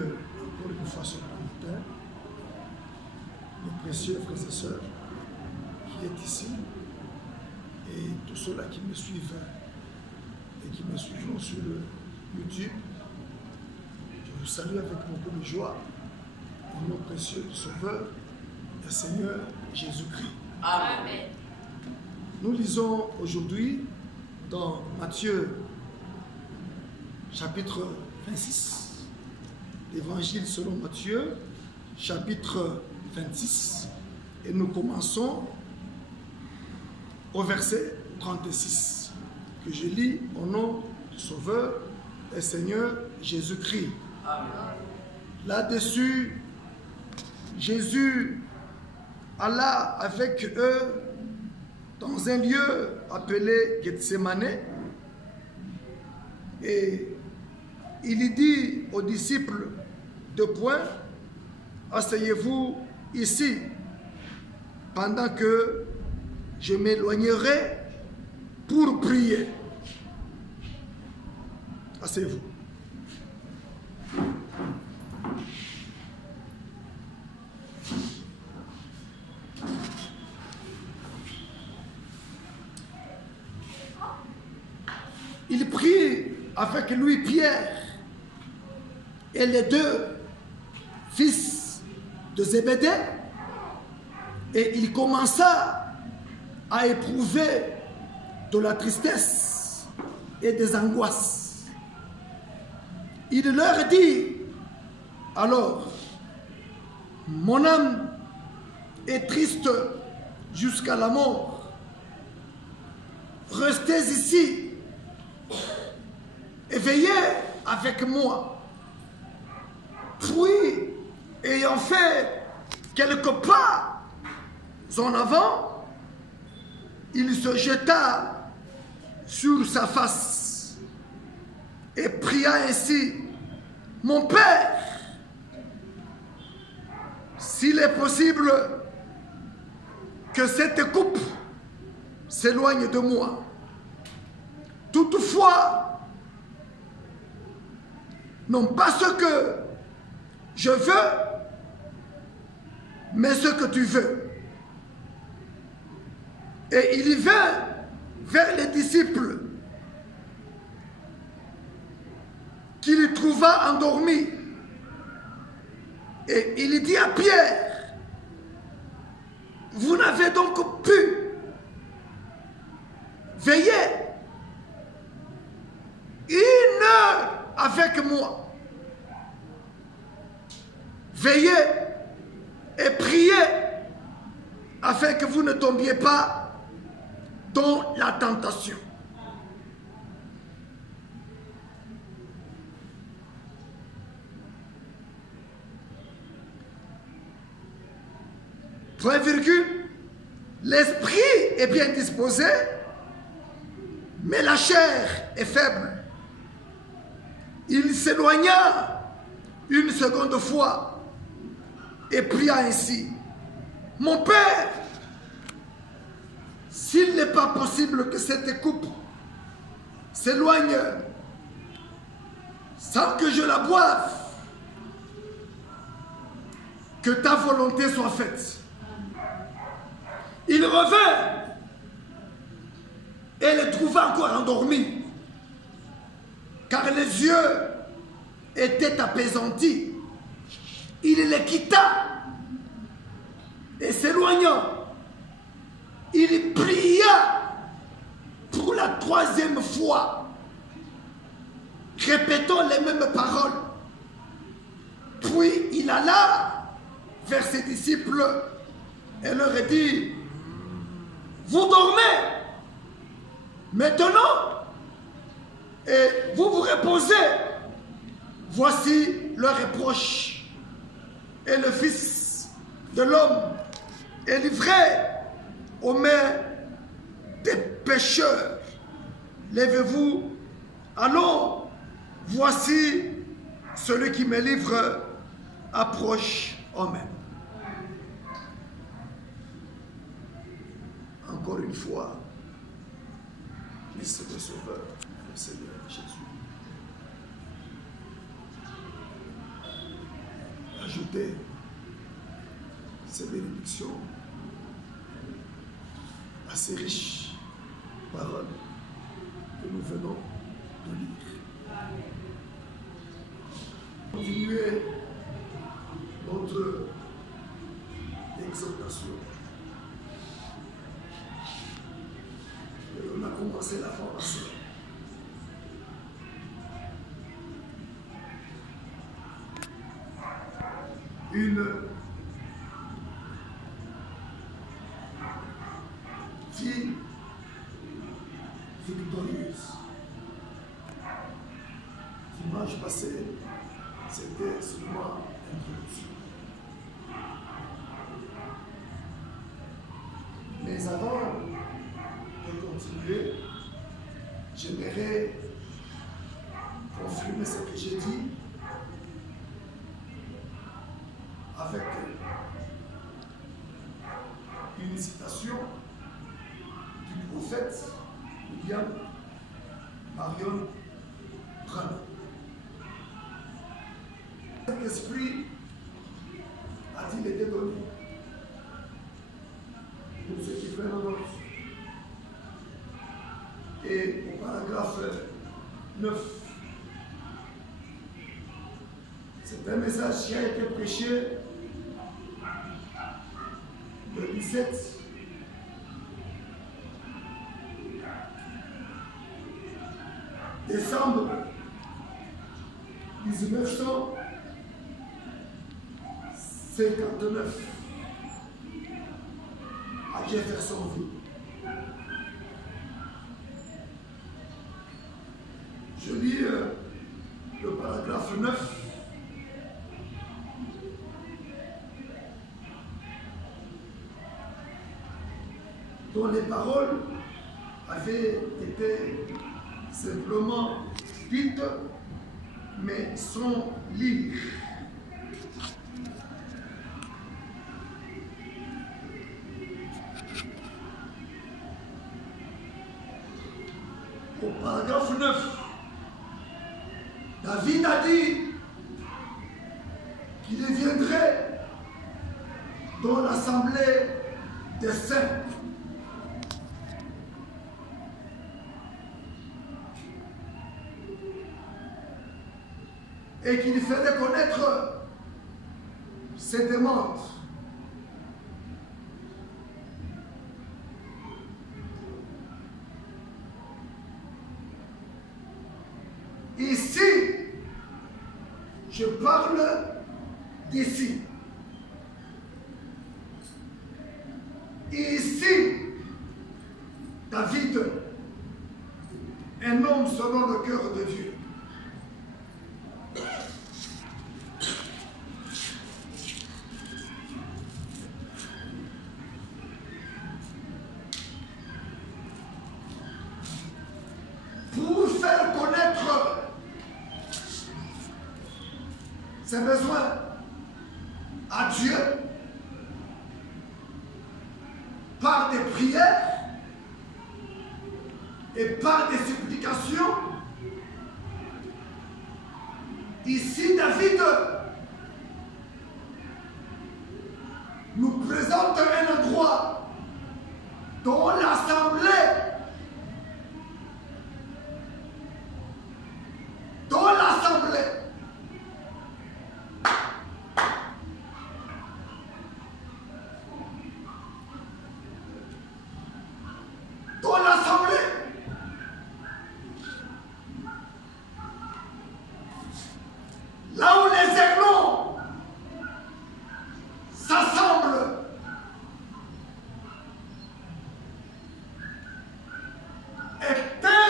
encore une fois ce matin, mes précieux frères et sœurs qui est ici et tous ceux-là qui me suivent et qui me suivront sur YouTube. Je vous salue avec beaucoup de joie au nom précieux du Sauveur et Seigneur Jésus-Christ. Amen. Nous lisons aujourd'hui dans Matthieu chapitre 26, l'évangile selon Matthieu chapitre 26, et nous commençons au verset 36 que je lis au nom du Sauveur et Seigneur Jésus-Christ. Là-dessus, Jésus alla avec eux dans un lieu appelé Gethsemane et il y dit aux disciples de point, asseyez-vous ici pendant que je m'éloignerai pour prier. Asseyez-vous. Il prit avec lui Pierre et les deux fils de Zébédée et il commença à éprouver de la tristesse et des angoisses. Il leur dit alors, mon âme est triste jusqu'à la mort. Restez ici et veillez avec moi. Puis, ayant fait quelques pas en avant, il se jeta sur sa face et pria ainsi, mon Père, s'il est possible que cette coupe s'éloigne de moi. Toutefois, non pas ce que je veux, mais ce que tu veux. Et il y vint vers les disciples qu'il trouva endormis. Et il dit à Pierre, vous n'avez donc pu veiller une heure avec moi. Veillez et priez afin que vous ne tombiez pas dans la tentation. Point virgule, l'esprit est bien disposé, mais la chair est faible. Il s'éloigna une seconde fois et pria ainsi, mon Père, s'il n'est pas possible que cette coupe s'éloigne sans que je la boive, que ta volonté soit faite. Il revint et les trouva encore endormis, car les yeux étaient apaisantis. Il les quitta et s'éloignant, il pria pour la troisième fois, répétant les mêmes paroles. Puis il alla vers ses disciples et leur dit, vous dormez maintenant et vous vous reposez. Voici le reproche. Et le Fils de l'homme est livré aux mains des pécheurs. Lèvez-vous, allons, voici celui qui me livre approche. Amen. Encore une fois, Christ le Sauveur, le Seigneur Jésus. ajouter ces bénédictions à ces riches paroles que nous venons de lire. Continuer notre exhortation. Et on a commencé la formation. Une fille victorieuse. Dimanche passé, c'était seulement introduction. Mais avant de continuer, j'aimerais confirmer ce que j'ai dit avec une citation du prophète William Marion Branham. Cet esprit a-t-il été donné pour ceux qui prennent en note? Et au paragraphe 9, c'est un message qui a été prêché le 17 décembre 1959 à Jeffersonville. Je lis le paragraphe 9. Dont les paroles avaient été simplement dites, mais sans lire. Au paragraphe 9, David a dit qu'il viendrait dans l'assemblée des saints. Et qu'il fallait connaître ses demandes. Ici, je parle d'ici. Ici, David, un homme selon le cœur de Dieu. Pour faire connaître ses besoins à Dieu par des prières et par des supplications. Ici, David nous présente un endroit dans l'assemblée, là où les aiglons s'assemblent. Est un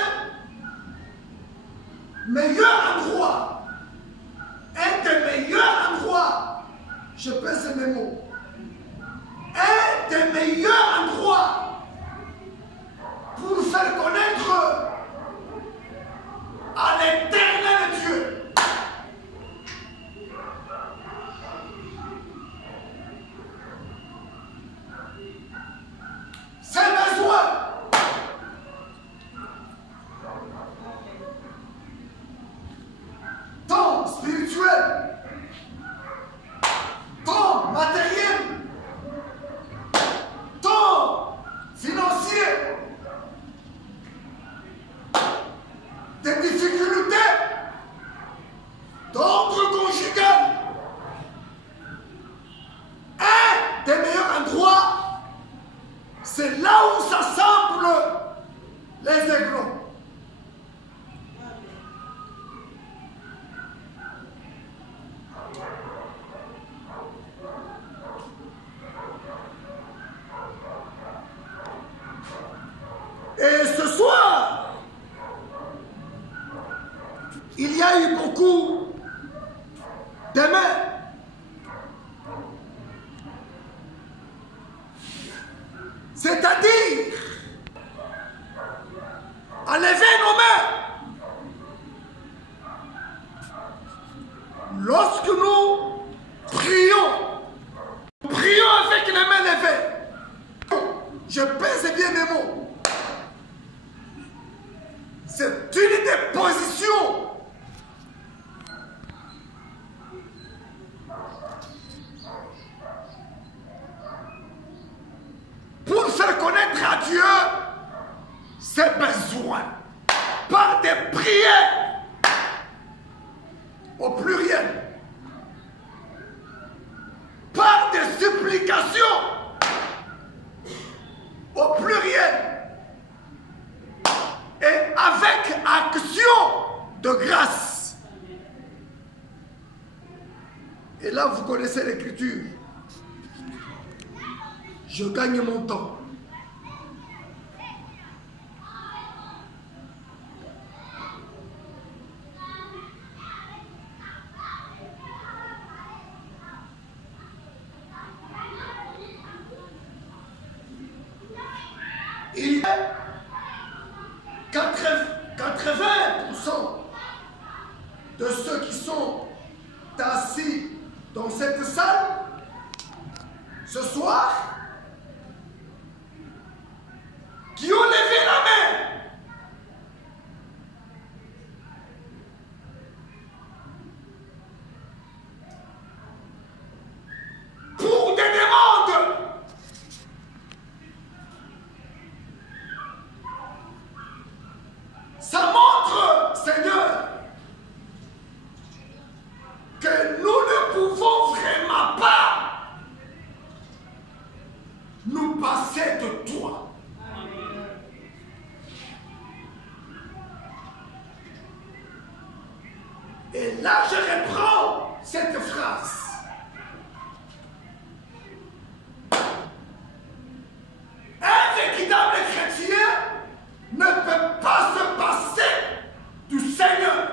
meilleur endroit, un des meilleurs endroits, je pèse mes mots, un des meilleurs endroits pour faire connaître à l'éternel Dieu ses besoins. Tant spirituels mains. C'est-à-dire, à lever nos mains. Lorsque nous prions avec les mains levées. Je pèse bien mes mots. C'est une des positions pour faire connaître à Dieu ses besoins par des prières au pluriel, par des supplications au pluriel et avec action de grâce. Et là, vous connaissez l'écriture. Je gagne mon temps. Il y a 80% de ceux qui sont assis dans cette salle ce soir qui ont levé la main pour des demandes. Ça montre, Seigneur, que nous ne pouvons vraiment pas nous passer de toi. Et là, je reprends cette phrase. Un véritable chrétien ne peut pas se passer du Seigneur.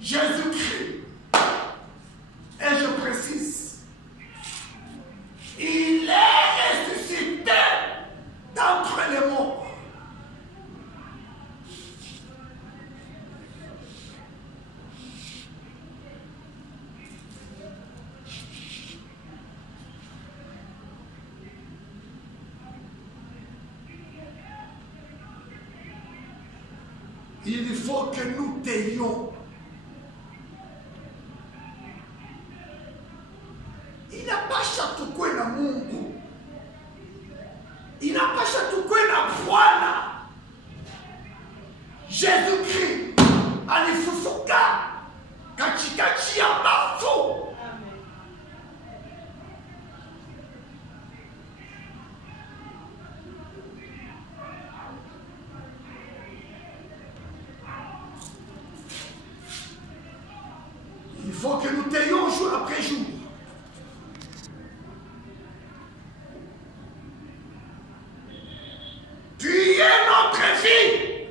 Jésus-Christ, et je précise, il est ressuscité d'entre les morts. Il faut que nous t'ayons. Il n'a pas chatukwé na Mungu. Il n'a pas chatukwé na Bwana. Jésus-Christ alifufuka katikati ya mafu. Il faut que nous t'ayons jour après jour. Tu es notre vie.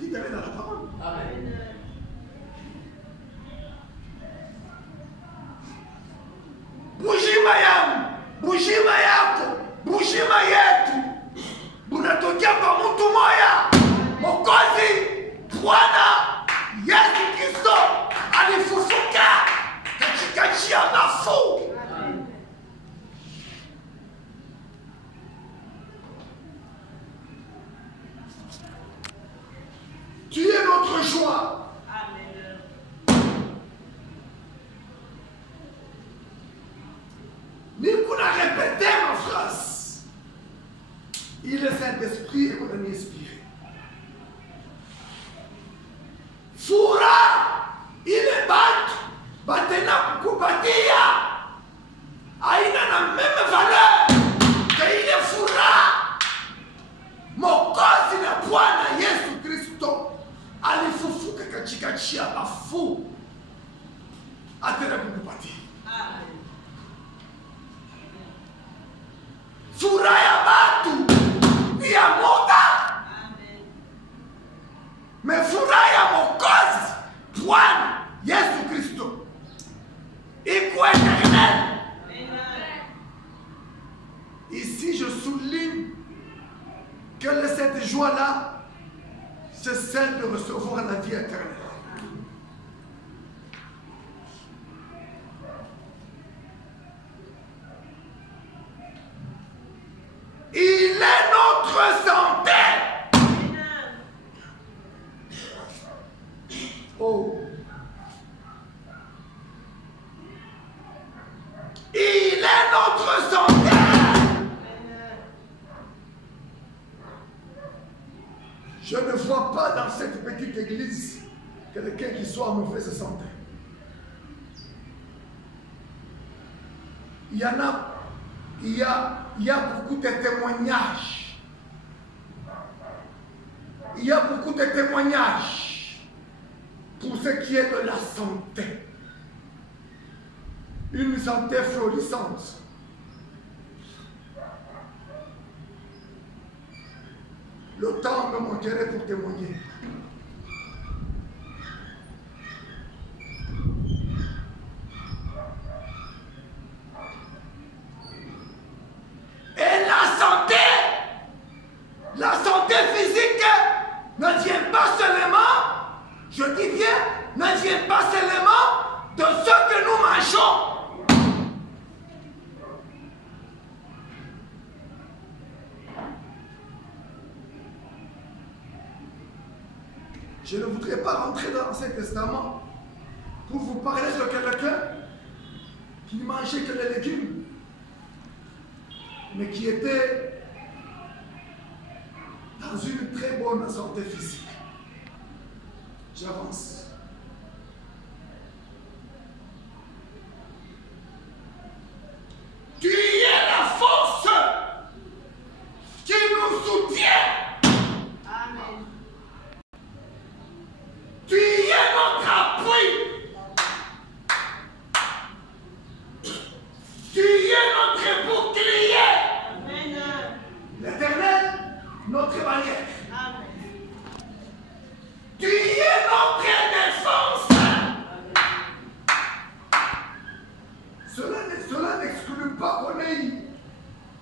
Dites-le dans la parole. Amen. Bujima yangu, bujima yako, bujima yetu bunatokea kwa mtu moya, Mwokozi Bwana Yesu Kristo alifufuka katikati ya mafu. Tu es notre joie. Nikuna répété ma phrase. Il est Saint-Esprit et qu'on est inspiré. Fura ile batu batena kukupatia haina na meme valeur que ile fura Mwokozi na Bwana Yesu Kristo alifufuka katikati ya mafu atena kukupatia. Fura ya batu ni ya muda. c'est celle de recevoir la vie éternelle. Il est notre santé. Oh. Il est notre santé. Je ne vois pas dans cette petite église quelqu'un qui soit en mauvaise santé. Il y en a, il y a beaucoup de témoignages. Il y a beaucoup de témoignages pour ce qui est de la santé. Une santé florissante. Le temps me manquerait pour témoigner. Et la santé physique ne vient pas seulement, je dis bien, ne vient pas seulement de ce que nous mangeons. Je ne voudrais pas rentrer dans l'Ancien Testament pour vous parler de quelqu'un qui ne mangeait que les légumes, mais qui était dans une très bonne santé physique. J'avance. Tu es la force qui nous soutient. Amen. Tu es notre appui. Tu es notre bouclier. Amen. L'Éternel, notre barrière. Amen. Tu es notre défense. Cela n'exclut pas qu'on ait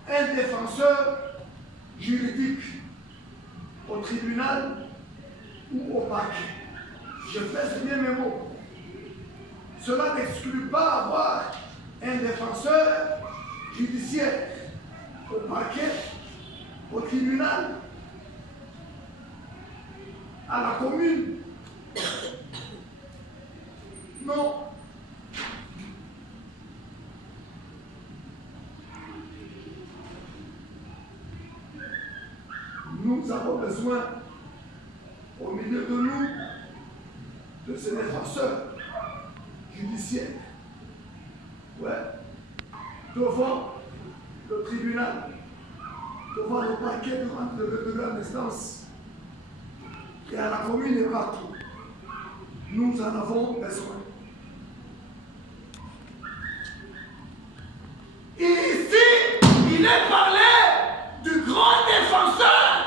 un défenseur juridique au tribunal ou au parquet. Je pèse bien mes mots. Cela n'exclut pas avoir un défenseur judiciaire au parquet, au tribunal, à la commune. Non. Nous avons besoin, au milieu de nous, de ces défenseurs judiciaires. Ouais. Devant le tribunal, devant le parquet de l'instance, et à la commune et partout. Nous en avons besoin. Et ici, il est parlé du grand défenseur.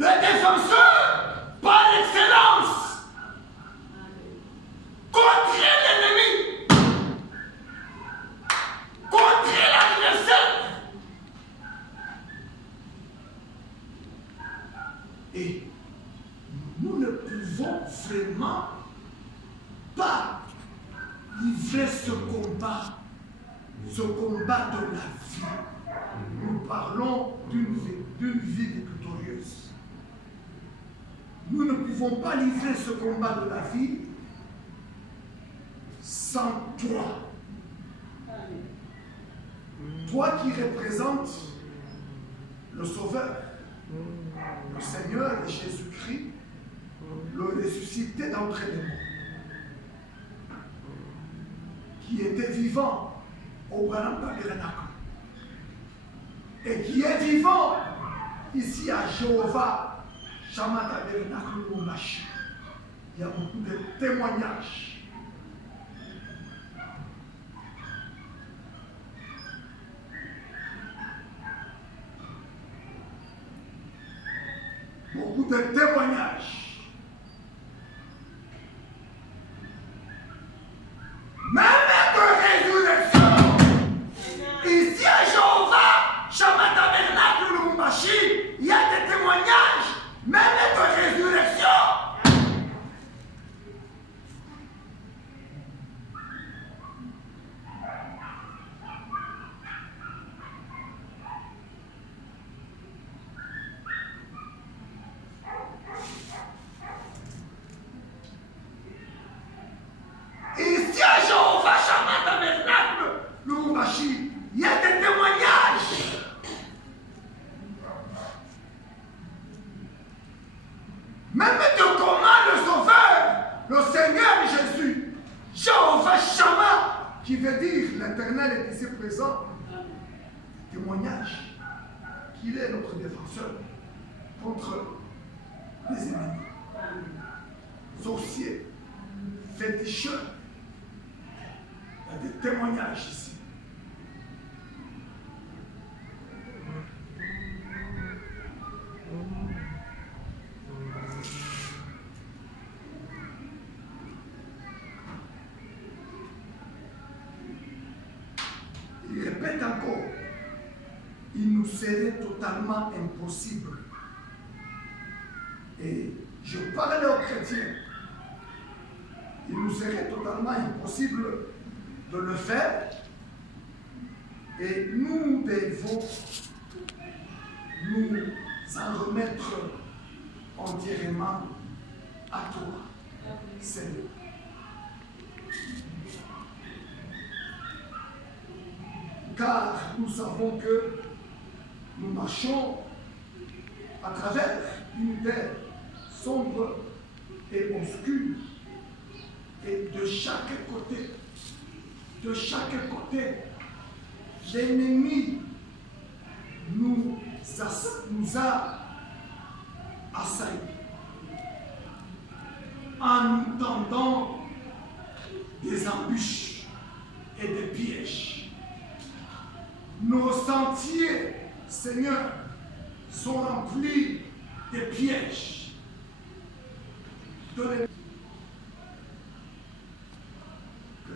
Le défenseur par excellence contre l'ennemi, contre l'adversaire. Et nous ne pouvons vraiment pas livrer ce combat de la vie. Nous parlons d'une vie victorieuse. Nous ne pouvons pas livrer ce combat de la vie sans toi. Toi qui représentes le Sauveur, le Seigneur Jésus-Christ, le ressuscité d'entre les morts, qui était vivant au Branham Tabernacle et qui est vivant ici à Jéhovah, Shammah Tabernacle Momashi. Il y a beaucoup de témoignages. Beaucoup de témoignages. Même qui veut dire l'Éternel est ici présent, témoignage qu'il est notre défenseur contre les ennemis, sorciers, féticheurs. Il y a des témoignages ici. Il répète encore, il nous serait totalement impossible. Et je parlais aux chrétiens, il nous serait totalement impossible de le faire. Et nous devons nous en remettre entièrement à toi, Seigneur. Car nous savons que nous marchons à travers une terre sombre et obscure. Et de chaque côté, l'ennemi nous a assaillis en nous tendant des embûches et des pièges. Nos sentiers, Seigneur, sont remplis de pièges. Que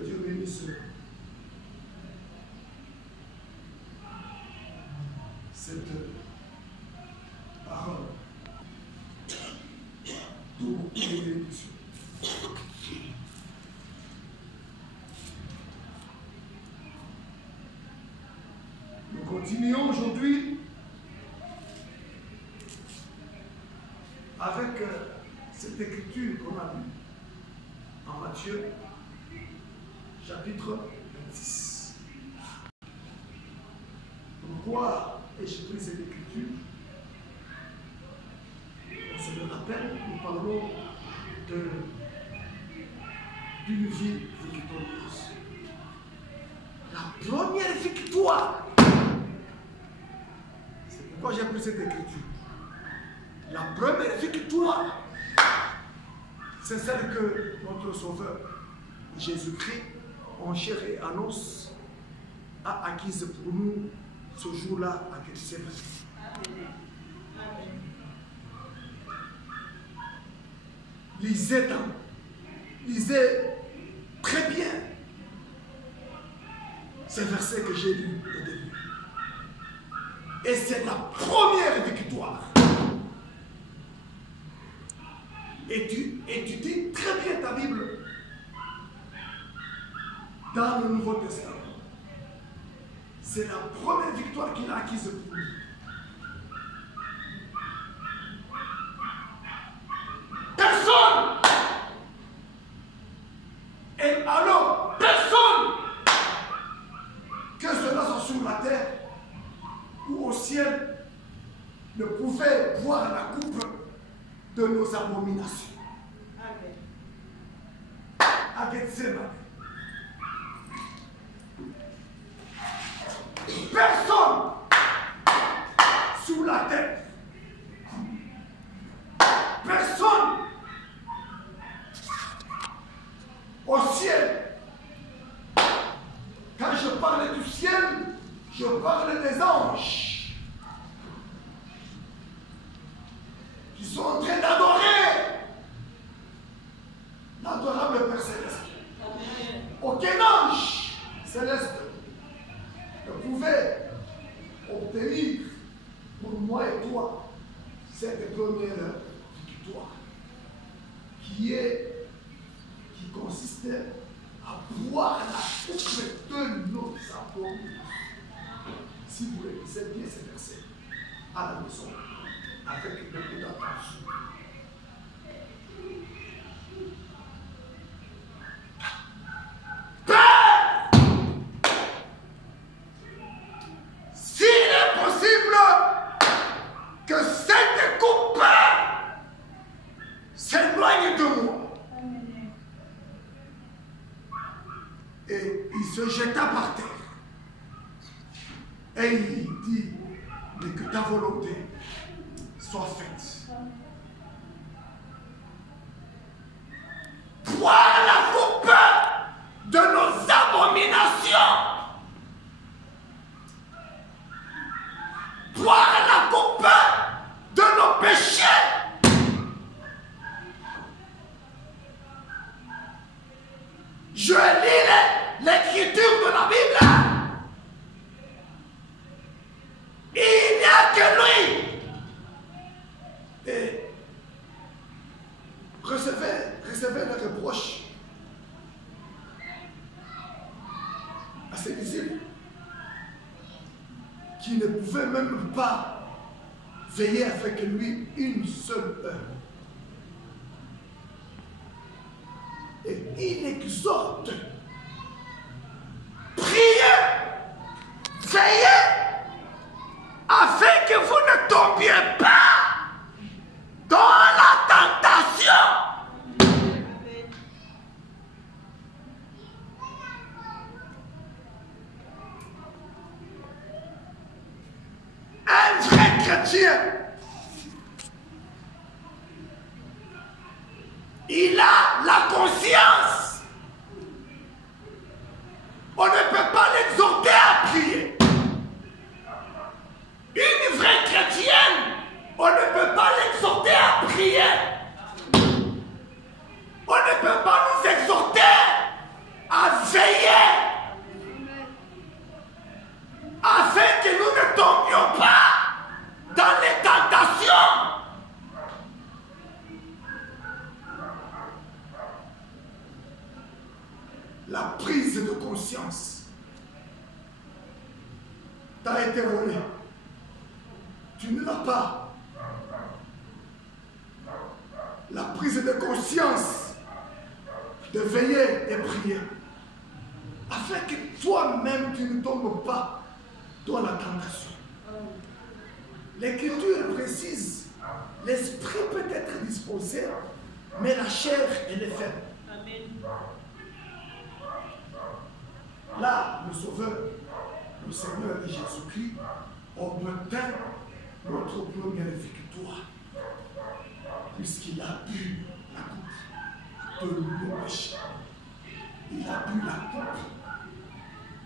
Dieu bénisse cette parole. D'où beaucoup de bénédictions. Nous continuons aujourd'hui avec cette écriture qu'on a lue en Matthieu, chapitre 26. Pourquoi ai-je pris cette écriture? On se le rappelle, nous parlons d'une vie victorieuse. La première victoire, c'est pourquoi j'ai pris cette écriture. La première victoire, c'est celle que notre Sauveur, Jésus-Christ, en chair et en os, a acquise pour nous ce jour-là à Gethsémani. Lisez très bien ces versets que j'ai lus au début. Et c'est la première victoire. Et tu dis très bien ta Bible dans le Nouveau Testament. C'est la première victoire qu'il a acquise pour nous. Personne! Et alors, personne que cela soit sur la terre ou au ciel ne pouvait boire la coupe de nos abominations. Amen. À Gethsémani. Personne sous la terre. Personne au ciel. Quand je parle du ciel, je parle des anges qui sont en train d'adorer l'adorable Père Céleste. Aucun ange céleste ne pouvait obtenir pour moi et toi cette première victoire qui consistait à boire la coupe de nos abominations. Si vous lisez bien ces versets à la maison avec beaucoup d'attention. S'il est possible que cette coupe s'éloigne de moi, Et il se jeta par terre. Et il dit, mais que ta volonté soit faite. Bois la coupe de nos abominations. Bois la coupe de nos péchés. Je lis l'écriture de la Bible. Il n'y a que lui. Et recevez le reproche à ses disciples qui ne pouvaient même pas veiller avec lui une seule heure. Et il exhorte, priez, veillez, afin que vous ne tombiez pas dans la tentation. Un vrai chrétien, il a la conscience. On ne peut pas l'exhorter à prier. Une vraie chrétienne, on ne peut pas l'exhorter à prier. On ne peut pas nous exhorter à veiller afin que nous ne tombions pas dans les tentations. La prise de conscience t'a été volée. Tu ne l'as pas. La prise de conscience de veiller et prier afin que toi-même tu ne tombes pas dans la tentation. L'Écriture précise, l'esprit peut être disposé, mais la chair elle est faible. Amen. Là, le Sauveur, le Seigneur et Jésus-Christ obtint notre première victoire, puisqu'il a bu la coupe de nos péchés. Il a bu la coupe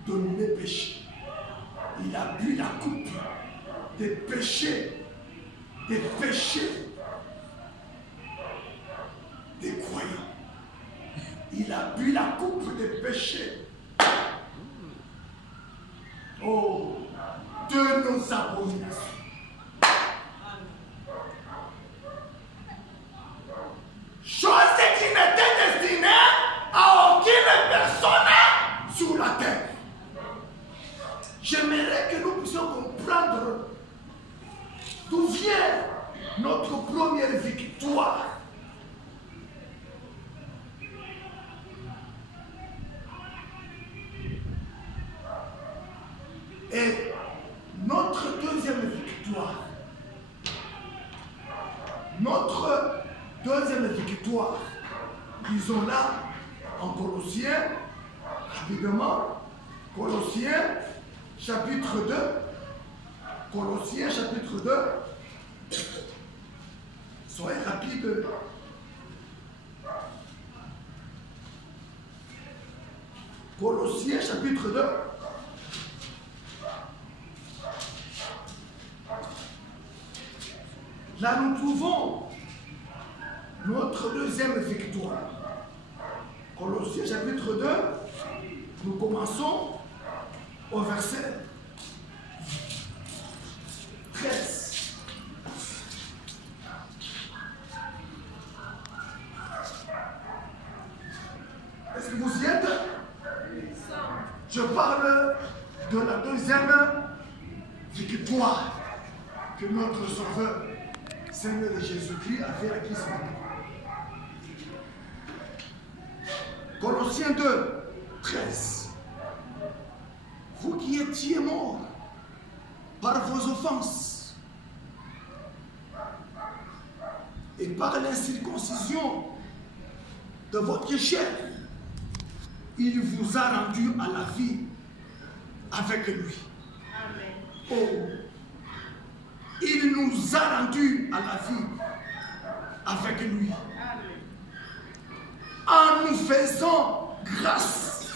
de mes péchés. Il a bu la coupe des péchés des croyants. Il a bu la coupe des péchés. Oh, de nos abominations. Chose qui n'était destinée à aucune personne sur la terre. J'aimerais que nous puissions comprendre d'où vient notre première victoire. Et notre deuxième victoire, disons-la en Colossiens, rapidement, Colossiens chapitre 2, Colossiens chapitre 2, soyez rapide. Colossiens chapitre 2. Là, nous trouvons notre deuxième victoire. Colossiens chapitre 2, nous commençons au verset 13. Est-ce que vous y êtes? Je parle de la deuxième victoire que notre Sauveur, Seigneur Jésus-Christ, a fait acquis ce matin. Colossiens 2, 13. Vous qui étiez morts par vos offenses et par l'incirconcision de votre chair, il vous a rendu à la vie avec lui. Amen. Oh, il nous a rendu à la vie avec lui. Amen. En nous faisant grâce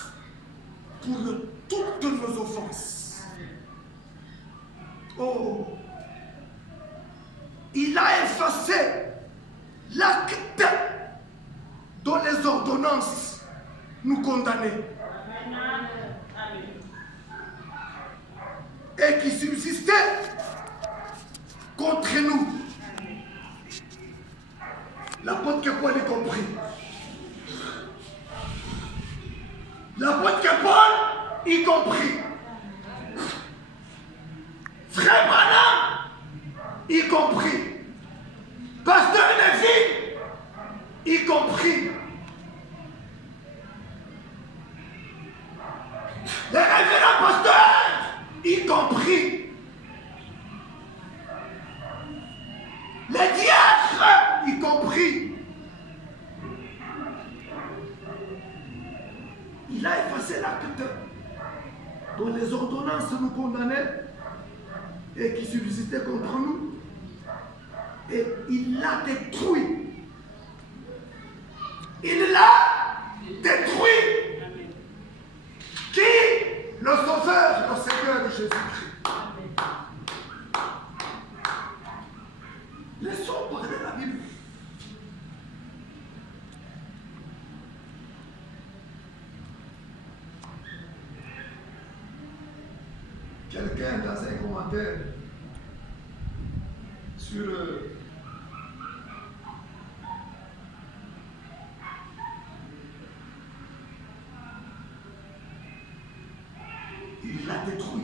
pour toutes nos offenses. Oh, il a effacé l'acte dont les ordonnances nous condamnaient et qui subsistait contre nous. L'apôtre Paul y compris. L'apôtre Paul y compris. Frère Branham y compris. Pasteur Lévy y compris. Les révérends pasteurs y compris. Les diacres y compris. Il a effacé l'acte dont les ordonnances nous condamnaient et qui subsistait contre nous. Et il l'a détruit. Il l'a détruit. Qui? Le Sauveur, le Seigneur Jésus-Christ. Laissons parler la Bible. Quelqu'un dans un commentaire sur il l'a détruit.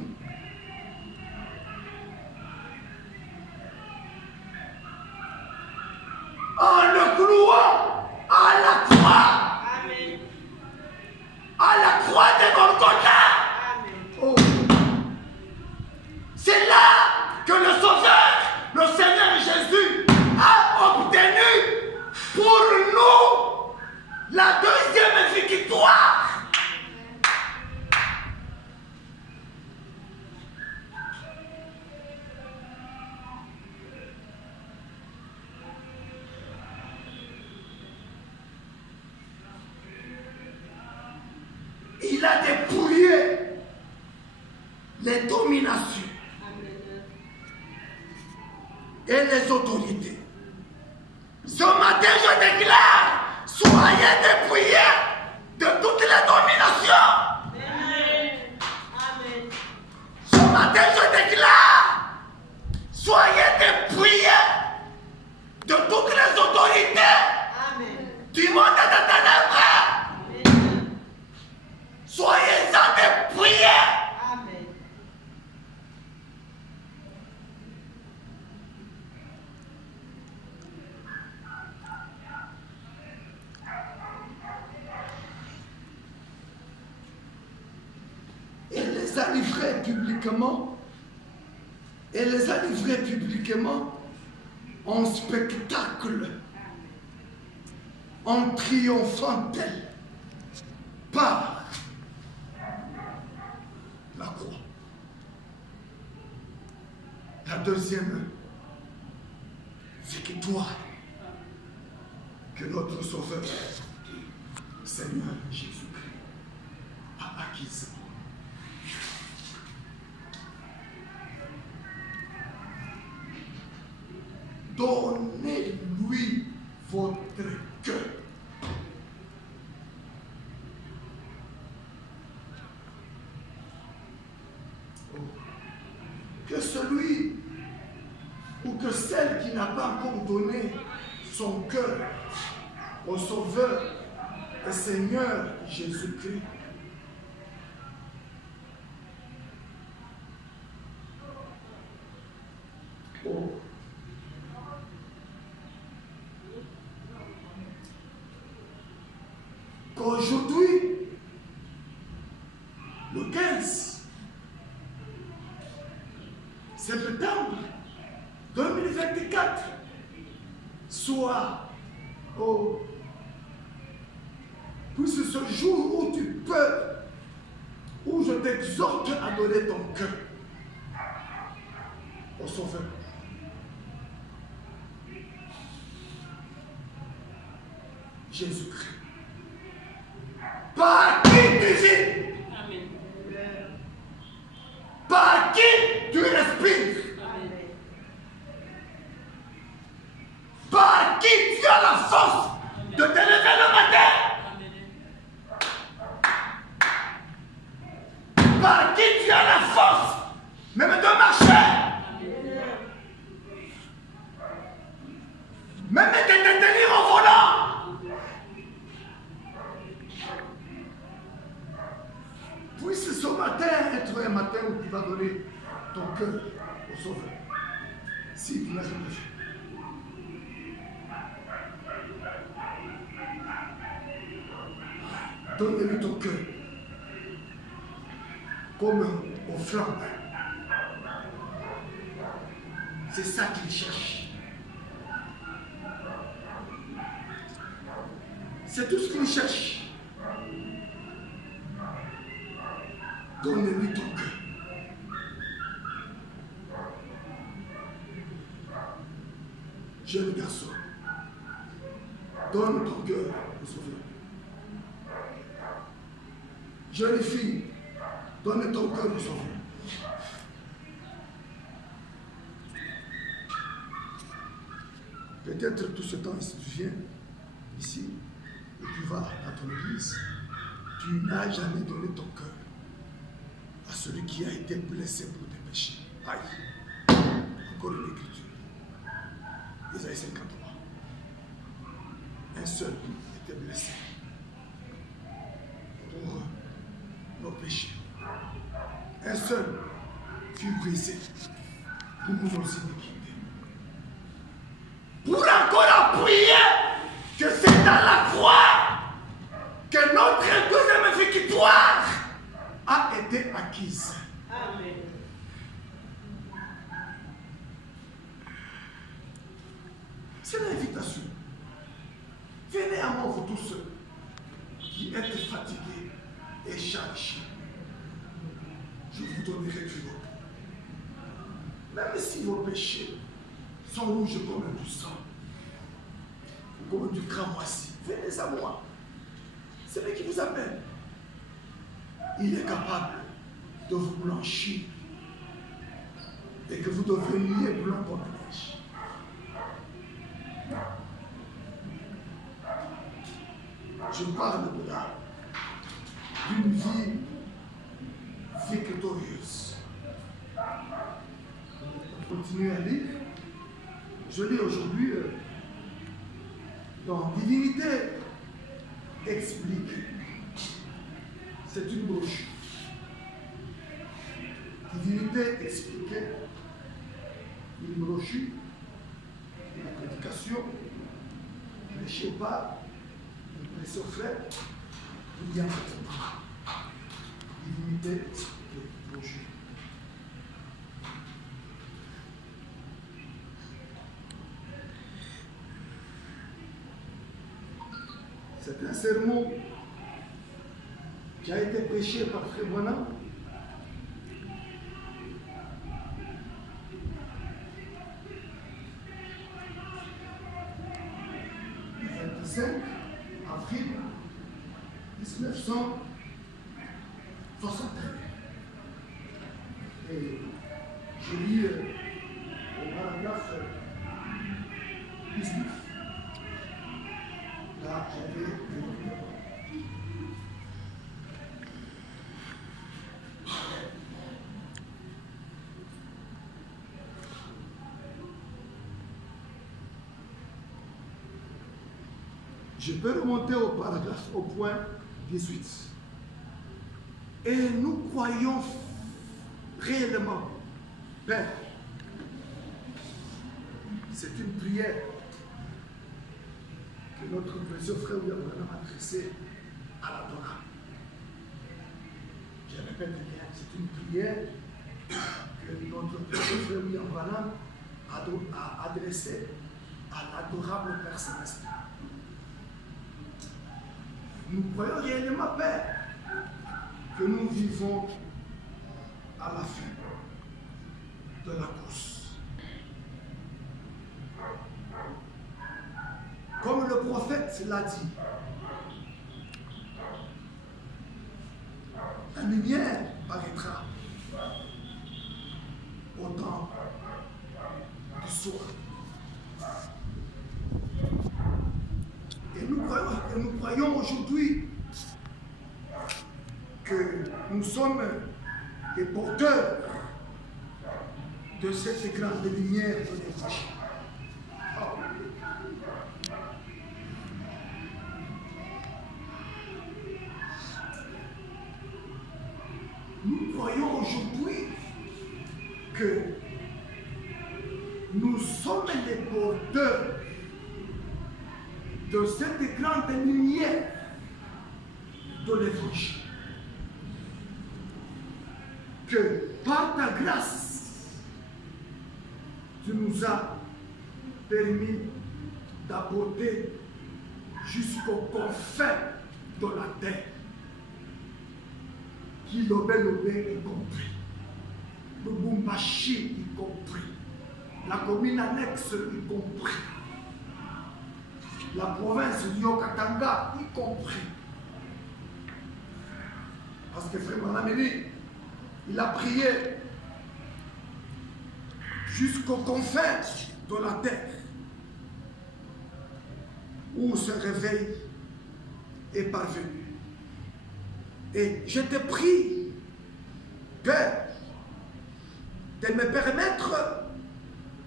En le clouant à la croix. Amen. À la croix de Golgotha. Amen. Oh. C'est là que le Sauveur, le Seigneur Jésus, a obtenu pour nous la deuxième victoire. Il a dépouillé les dominations et les autorités. Ce matin, je déclare, soyez dépouillés de toutes les dominations. Amen. Amen. Ce matin, je déclare, soyez dépouillés de toutes les autorités Amen. du monde des ténèbres. Amen. Soyez-en dépouillés. Amen. Et les a livrés publiquement, en spectacle, en triomphant d'elle par la croix. La deuxième victoire que notre Sauveur, Seigneur Jésus-Christ, a acquise. Donnez-lui votre cœur. Oh. Que celui ou que celle qui n'a pas encore donné son cœur au Sauveur et Seigneur Jésus-Christ, oh, qu'aujourd'hui, le 15 septembre 2024, soit puisse ce jour où tu peur, où je t'exhorte à donner ton cœur au Sauveur. Jésus-Christ. Par qui tu vis? Amen. Par qui tu respires? Amen. Par qui tu as la force de te lever le matin? Par qui tu as la force même de marcher? Même de te tenir au volant? Puisse ce matin être un matin où tu vas donner ton cœur au Sauveur. Si tu n'as jamais fait. Donne-lui ton cœur comme offrande. C'est ça qu'il cherche. C'est tout ce qu'il cherche. Donne-lui ton cœur. Jeune garçon, donne ton cœur au Sauveur. Jeune fille, donne ton cœur au Sauveur. Peut-être tout ce temps, si tu viens ici et tu vas à ton église, tu n'as jamais donné ton cœur à celui qui a été blessé pour tes péchés. Aïe. Encore une écriture. Isaïe 53. Un seul était blessé pour nos péchés. Un seul fut brisé pour nos iniquités. Pour encore appuyer que c'est dans la croix que notre deuxième victoire a été acquise. Amen. C'est l'invitation. Venez à moi, vous tous qui êtes fatigués et chargés. Je vous donnerai du repos. Même si vos péchés sont rouges comme du sang, ou comme du cramoisi, venez à moi. C'est lui qui vous appelle. Il est capable de vous blanchir et que vous deveniez blanc comme la neige. Je parle de là d'une vie victorieuse. On continue à lire. Je lis aujourd'hui dans Divinité expliquée. C'est une brochure. Divinité expliquée, une brochure, une prédication, les Chépas, une pression frère, il y a Divinité expliquée, brochure. C'est un sermon qui a été prêché par Frère Branham. Le 25 avril 1961. Et je lis au paragraphe 19. Là, j'avais je peux remonter au paragraphe, au point 18. Et nous croyons réellement, Père, c'est une prière que notre précieux frère William Branham a adressée à l'adorable. Je répète bien, c'est une prière que notre précieux frère William Branham a adressée à l'adorable Père Céleste. Nous croyons réellement, Père, que nous vivons à la fin de la course. Comme le prophète l'a dit, la lumière paraîtra au temps du soir. Et nous croyons aujourd'hui que nous sommes les porteurs de cette grande lumière de l'Évangile. Nous croyons aujourd'hui que nous sommes les porteurs de cette grande lumière de l'Évangile. Que par ta grâce, tu nous as permis d'apporter jusqu'aux confins de la terre. Qui l'obé y compris, le Bumbashi y compris, la commune annexe y compris, la province du Yokatanga y compris. Parce que frère Manameli, il a prié jusqu'aux confins de la terre où ce réveil est parvenu. Et je te prie, Père, de me permettre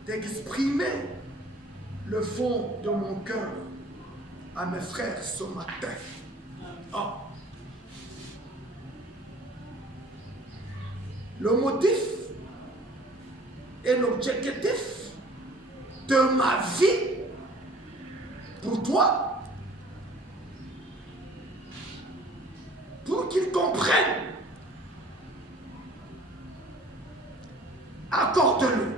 d'exprimer le fond de mon cœur à mes frères ce matin. Oh. Le motif et l'objectif de ma vie pour toi, pour qu'ils comprennent, accorde-le.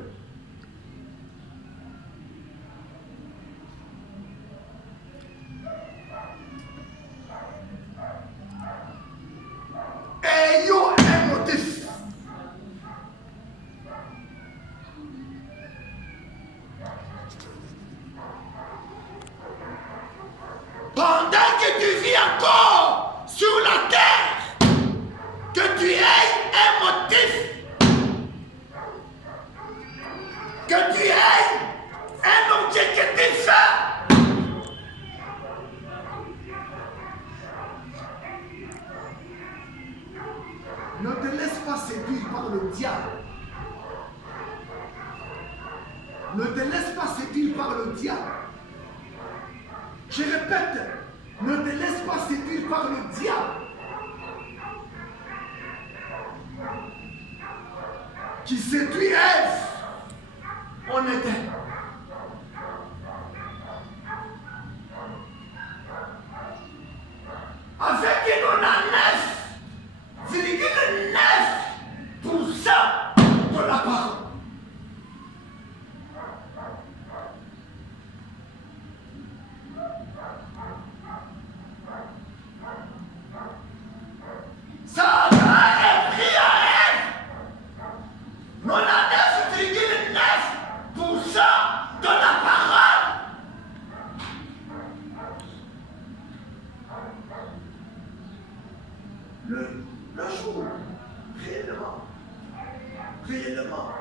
Ayons un motif. Pendant que tu vis encore sur la terre, que tu aies un motif, que tu aies un objectif. Ne te laisse pas séduire par le diable. Ne te laisse pas séduire par le diable. Je répète, ne te laisse pas séduire par le diable qui séduit Ève en Éden. Avec une 9,9% de la parole. Ça a pris à Ève 99,9% de la parole. Le jour, réellement,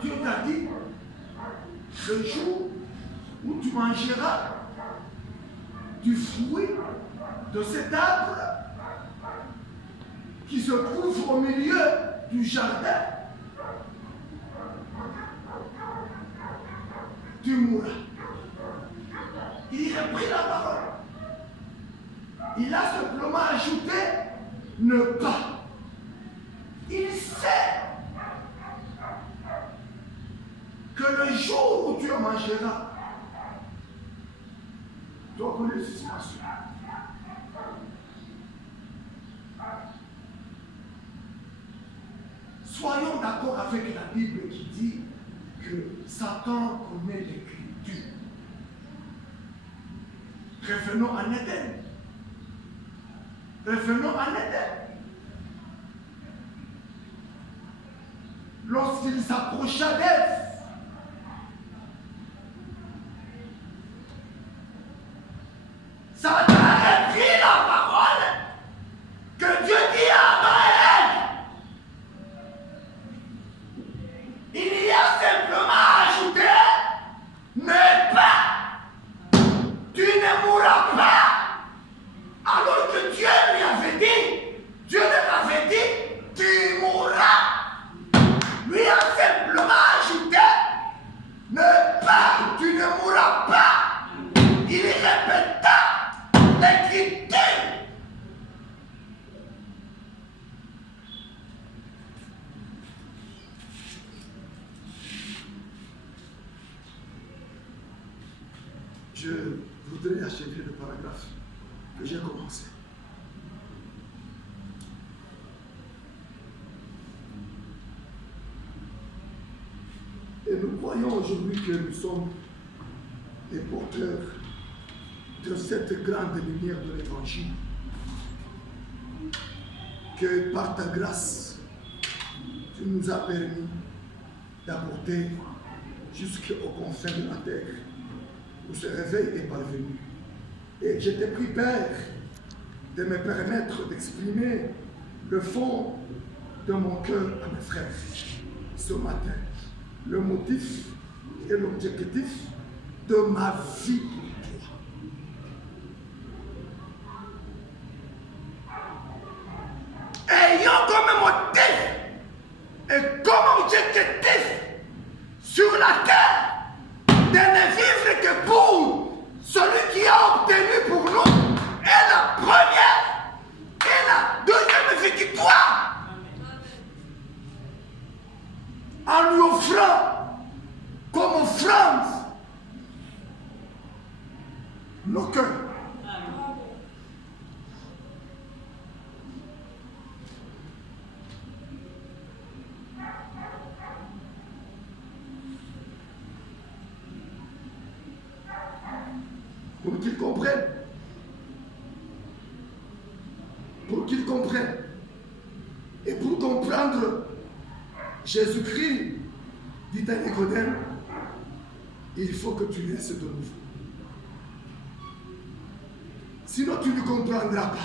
Dieu t'a dit, le jour où tu mangeras du fruit de cet arbre qui se trouve au milieu du jardin, tu mourras. Il reprit la parole. Il a simplement ajouté ne pas. Il sait que le jour où tu en mangeras, tu as connu cette situation. Soyons d'accord avec la Bible qui dit que Satan connaît l'Écriture. Revenons en Éden. Revenons en Éden. lorsqu'il s'approcha d'Ève, Satan a repris la parole que Dieu dit à Adam et Ève. Il y a simplement ajouté, mais pas, tu ne mourras pas. Alors que Dieu lui avait dit, Dieu lui avait dit, tu mourras. Lui a simplement ajouté, ne pas, tu ne mourras pas. Il répéta l'écriture. Je voudrais achever le paragraphe que j'ai commencé. Et nous croyons aujourd'hui que nous sommes les porteurs de cette grande lumière de l'Évangile, que par ta grâce, tu nous as permis d'apporter jusqu'aux confins de la terre, où ce réveil est parvenu. Et je t'ai pris, Père, de me permettre d'exprimer le fond de mon cœur à mes frères ce matin, le motif et l'objectif de ma vie pour toi. Ayant comme motif et comme objectif sur la terre de ne vivre que pour celui qui a obtenu pour nous et la première et la deuxième victoire, en lui offrant comme offrande nos cœurs. Pour qu'ils comprennent. Pour qu'ils comprennent. Et pour comprendre Jésus-Christ, dit à Nicodème, il faut que tu naisses de nouveau. Sinon, tu ne comprendras pas.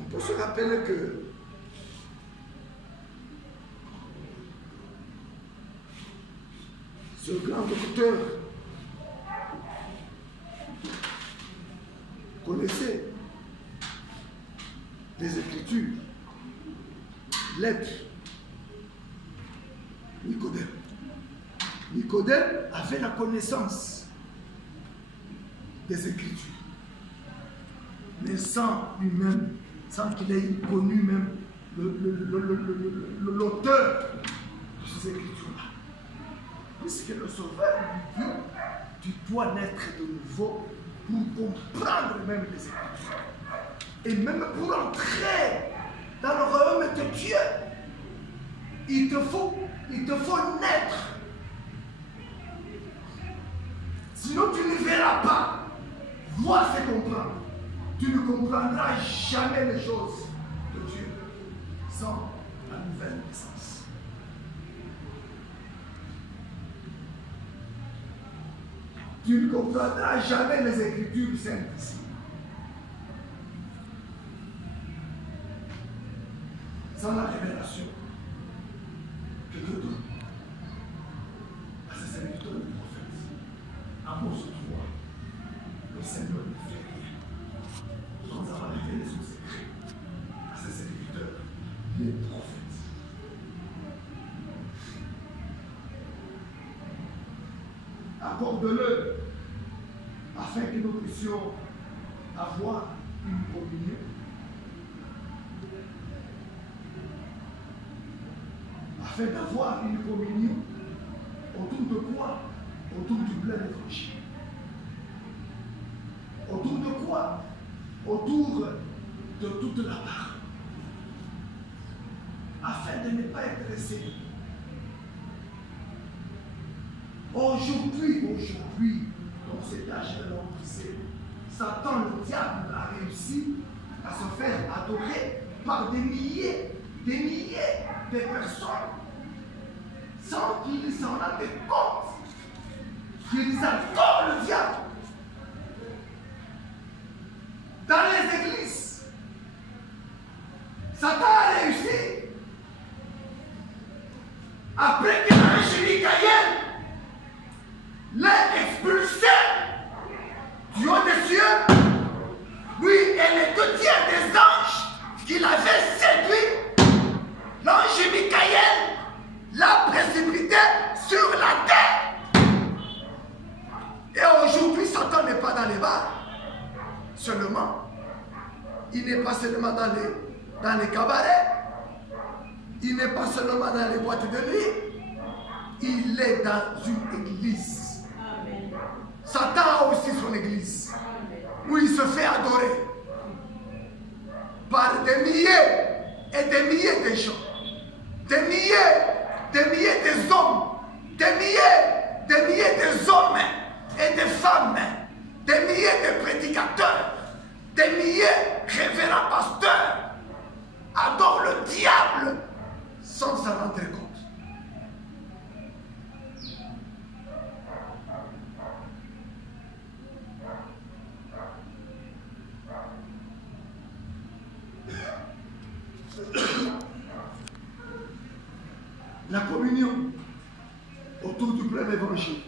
On peut se rappeler que ce grand docteur connaissait les Écritures, lettres, Nicodème. Nicodème avait la connaissance des Écritures, mais sans lui-même, sans qu'il ait connu même l'auteur de ces Écritures-là. Puisque le Sauveur lui dit, tu dois naître de nouveau pour comprendre même les Écritures. Et même pour entrer dans le royaume de Dieu, il te faut naître. Sinon, tu ne verras pas. Voir, c'est comprendre. Tu ne comprendras jamais les choses de Dieu sans la nouvelle naissance. Tu ne comprendras jamais les Écritures saintes ici. Sans la révélation que Dieu donne à ses serviteurs et prophètes. Amos 3, le Seigneur ne fait rien sans avoir révélé son secret à ses serviteurs, les prophètes. Accorde-le afin que nous puissions avoir une communion afin d'avoir une communion autour de quoi? Autour du plein évangile. Autour de quoi? Autour de toute la part. Afin de ne pas être séduit. Aujourd'hui, dans cet âge de l'Antichrist, Satan, le diable, a réussi à se faire adorer par des milliers de personnes sans qu'ils s'en rendent compte qu'ils adorent le diable. Dans les églises, Satan a réussi, après que l'ange Michael l'ait expulsé du haut des cieux, lui et les 2 tiers des anges qu'il avait séduits, l'ange Michael l'a précipité sur la terre. Et aujourd'hui, Satan n'est pas dans les bars seulement. Il n'est pas seulement dans les cabarets. Il n'est pas seulement dans les boîtes de nuit. Il est dans une église. Amen. Satan a aussi son église, où il se fait adorer par des milliers et des milliers de gens, des milliers des hommes, des milliers des hommes et des femmes, des milliers de prédicateurs, des milliers de révérends pasteurs adorent le diable sans s'en rendre compte. La communion autour du plein évangile,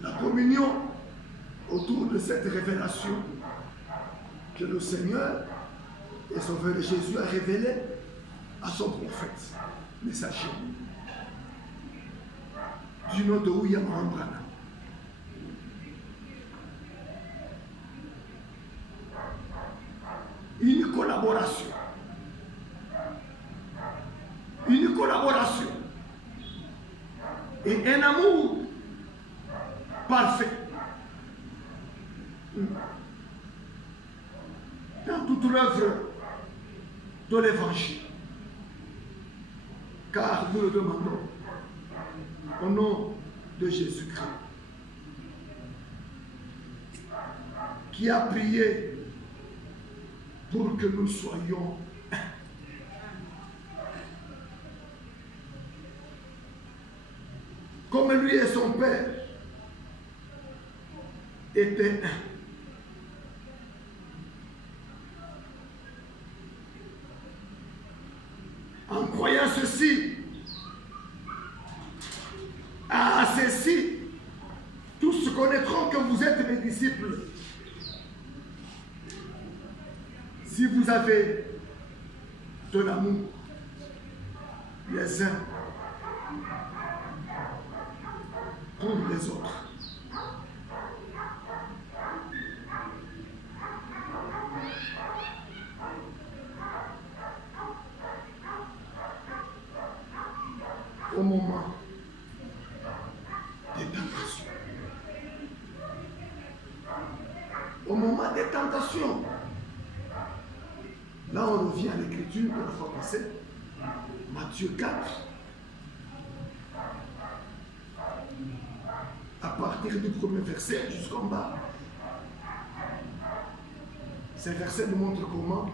la communion autour de cette révélation que le Seigneur et Sauveur Jésus a révélée à son prophète messager du nom de William Branham. Une collaboration et un amour parfait dans toute l'œuvre de l'évangile, car nous le demandons au nom de Jésus-Christ, qui a prié pour que nous soyons un. Comme lui et son Père étaient un. En croyant ceci, à ceci, tous connaîtront que vous êtes mes disciples, si vous avez de l'amour les uns pour les autres. Au moment des tentations. Au moment des tentations. Là, on revient à l'écriture de la fois passée, Matthieu 4. À partir du premier verset jusqu'en bas. Ces versets nous montrent comment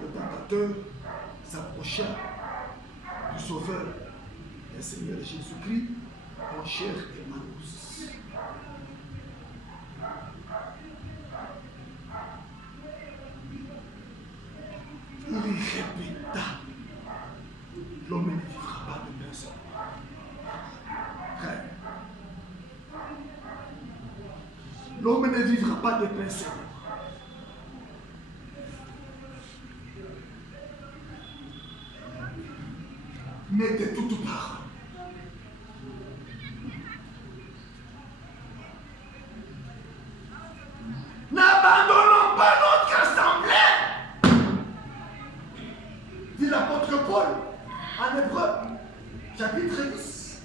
le tentateur s'approcha du Sauveur et Seigneur Jésus-Christ en chair et en os. Il répéta, l'homme ne vivra pas de pain seul. Frère, l'homme ne vivra pas de pain seul. Mais de toute part. N'abandonnons pas notre assemblée, dit l'apôtre Paul en Hébreu, chapitre 10.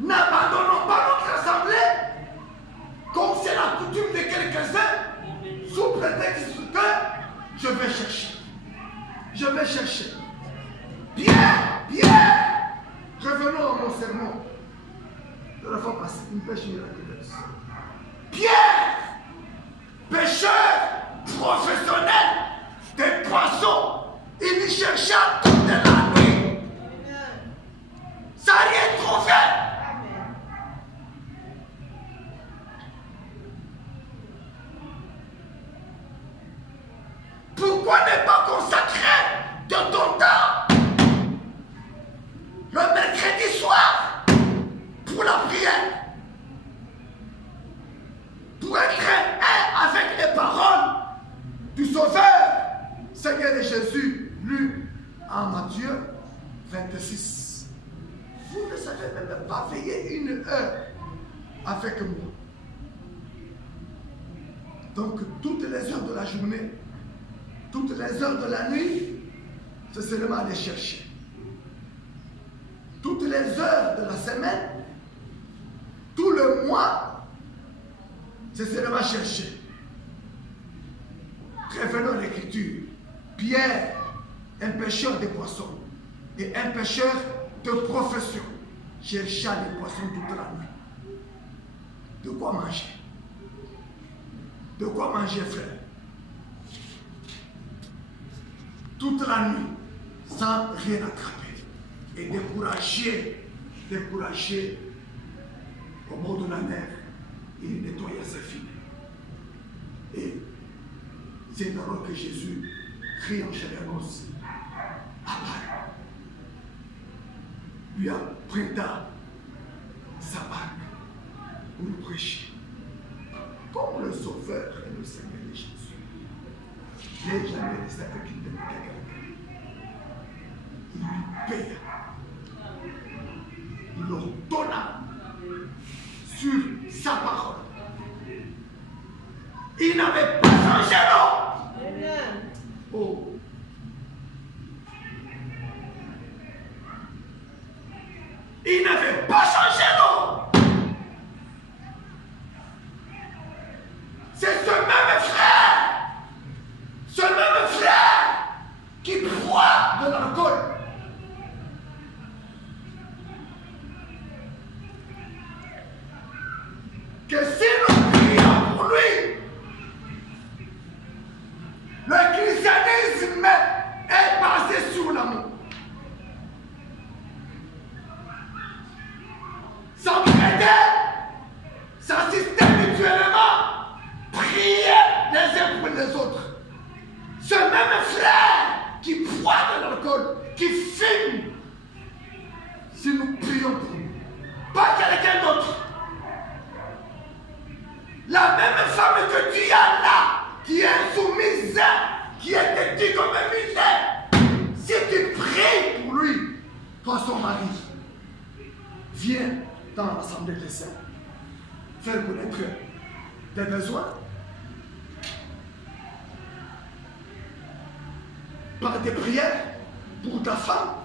N'abandonnons pas notre assemblée, comme c'est la coutume de quelques-uns, sous prétexte que je vais chercher. Je vais chercher. Pierre, revenons à mon sermon de la fois passée, une pêche miraculeuse. Pierre, pécheur professionnel des Pourquoi ne pas consacrer de ton temps le mercredi soir pour la prière, pour être un avec les paroles du Sauveur, Seigneur de Jésus, lu en Matthieu 26. Vous ne savez même pas veiller une heure avec moi. Donc, toutes les heures de la journée, toutes les heures de la nuit, c'est seulement aller chercher. Toutes les heures de la semaine, tout le mois, c'est seulement chercher. Revenons à l'écriture. Pierre, un pêcheur de poissons et un pêcheur de profession, chercha les poissons toute la nuit. De quoi manger? De quoi manger, frère? Toute la nuit, sans rien attraper. Et découragé au bord de la mer, il nettoya ses filets. Et c'est alors que Jésus crie en chair et os, Abba, lui apprêta sa barque pour nous prêcher. Comme le Sauveur et le Seigneur de Jésus. Il n'est jamais resté avec une demi quelqu'un. Il lui paya. Il leur donna sur sa parole. Il n'avait pas changé, non? Oh. Il n'avait pas changé, non? C'est ce même frère qui boit de l'alcool. Que si nous prions pour lui, le christianisme est basé sur l'amour. S'entraider, s'assister mutuellement, prier les uns pour les autres. Ce même frère qui boit de l'alcool, qui fume, si nous prions pour lui, pas quelqu'un d'autre. La même femme que tu as là, qui est insoumise, qui est têtue comme un mulet, si tu pries pour lui, toi son mari, viens dans l'assemblée des saints, faire connaître tes besoins. Par des prières pour ta femme,